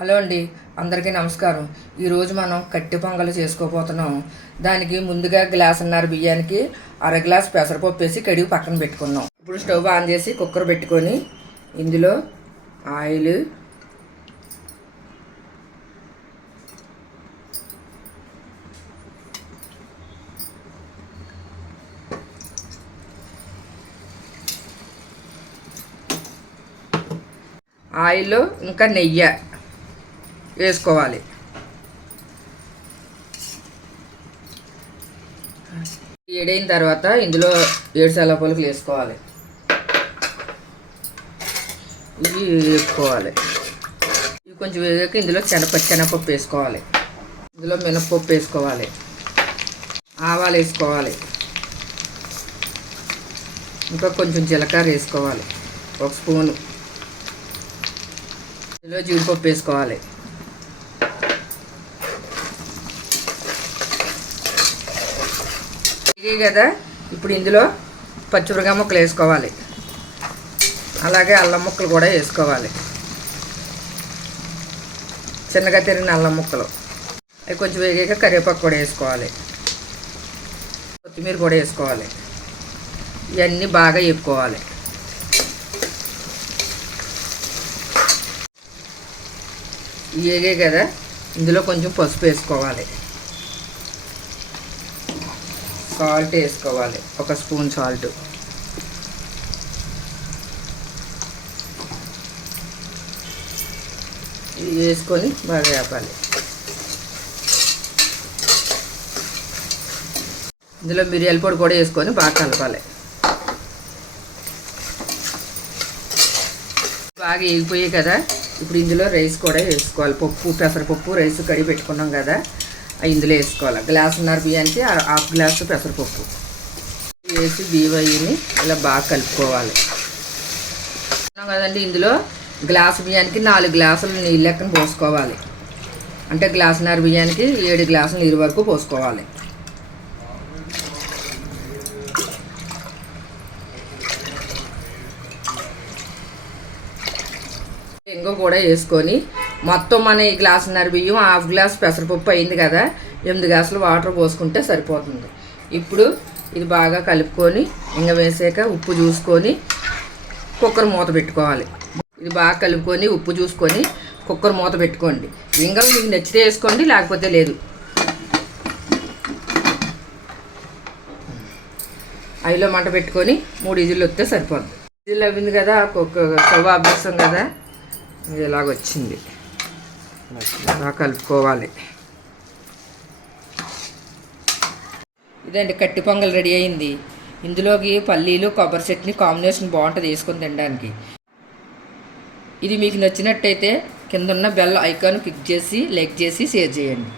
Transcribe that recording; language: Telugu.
హలో అండి అందరికీ నమస్కారం. ఈరోజు మనం కట్టె పొంగలు చేసుకోబోతున్నాం. దానికి ముందుగా గ్లాసున్నర బియ్యానికి అర గ్లాస్ పెసరపప్పు వేసి కడిగి పక్కన పెట్టుకున్నాం. ఇప్పుడు స్టవ్ ఆన్ చేసి కుక్కర్ పెట్టుకొని ఇందులో ఆయిల్ ఆయిల్ ఇంకా నెయ్యి. వేసుకోవాలి. ఏడైన తర్వాత ఇందులో ఏడు సెలపలుకులు వేసుకోవాలి. ఇవి వేసుకోవాలి. ఇవి కొంచెం వేగాక ఇందులో చెనప శనగపప్పు వేసుకోవాలి. ఇందులో మినపప్పు వేసుకోవాలి. ఆవాలు వేసుకోవాలి. ఇంకా కొంచెం జీలకర్ర వేసుకోవాలి. ఒక స్పూను. ఇందులో జీడిపప్పు వేసుకోవాలి. ఇదే కదా. ఇప్పుడు ఇందులో పచ్చిమిరకాయ ముక్కలు వేసుకోవాలి. అలాగే అల్లం ముక్కలు కూడా వేసుకోవాలి. చిన్నగా తిరిగిన అల్లం ముక్కలు. అవి కొంచెం వేగాక కరివేపాకు కూడా వేసుకోవాలి. కొత్తిమీర కూడా వేసుకోవాలి. ఇవన్నీ బాగా వేపుకోవాలి. వేగే కదా. ఇందులో కొంచెం పసుపు వేసుకోవాలి. సాల్ట్ వేసుకోవాలి. ఒక స్పూన్ సాల్ట్. ఇది వేసుకొని బాగా వేపాలి. ఇందులో మిరియాల పొడి కూడా వేసుకొని బాగా కలపాలి. బాగా వేగిపోయాయి కదా. ఇప్పుడు ఇందులో రైస్ కూడా వేసుకోవాలి. పప్పు పెసరపప్పు రైస్ కడిగి పెట్టుకున్నాం కదా. ఇందులో వేసుకోవాలి. గ్లాసున్నర బియ్యానికి ఆ- హాఫ్ గ్లాసు పెసరపప్పు. వేసి బియ్యని ఇలా బాగా కలుపుకోవాలి. కదండి ఇందులో గ్లాసు బియ్యానికి నాలుగు గ్లాసులు నీళ్ళు లెక్కన పోసుకోవాలి. అంటే గ్లాసున్నర బియ్యానికి ఏడు గ్లాసుల నీరు వరకు పోసుకోవాలి. ఇంగో కూడా వేసుకొని మొత్తం మన ఈ గ్లాసున్నర బియ్యం హాఫ్ గ్లాస్ పెసరపప్పు అయింది కదా. ఎనిమిది గ్లాసులు వాటర్ పోసుకుంటే సరిపోతుంది. ఇప్పుడు ఇది బాగా కలుపుకొని ఇంగ వేసాక ఉప్పు చూసుకొని కుక్కర్ మూత పెట్టుకోవాలి. ఇది బాగా కలుపుకొని ఉప్పు చూసుకొని కుక్కర్ మూత పెట్టుకోండి. ఇంకా మీకు నచ్చితే వేసుకోండి లేకపోతే లేదు. ఐలో మంట పెట్టుకొని మూడు ఇజులు వస్తే సరిపోతుంది ఇజులు అవ్వింది కదా కుక్క స్టవ్ అభ్యాసం కదా ఇది ఇలాగొచ్చింది బాగా కలుపుకోవాలి. ఇదండి కట్టి పొంగల్ రెడీ అయింది. ఇందులోకి పల్లీలు కొబ్బరి చట్నీ కాంబినేషన్ బాగుంటుంది వేసుకొని తినడానికి. ఇది మీకు నచ్చినట్టయితే కింద ఉన్న బెల్ ఐకాన్ క్లిక్ చేసి లైక్ చేసి షేర్ చేయండి.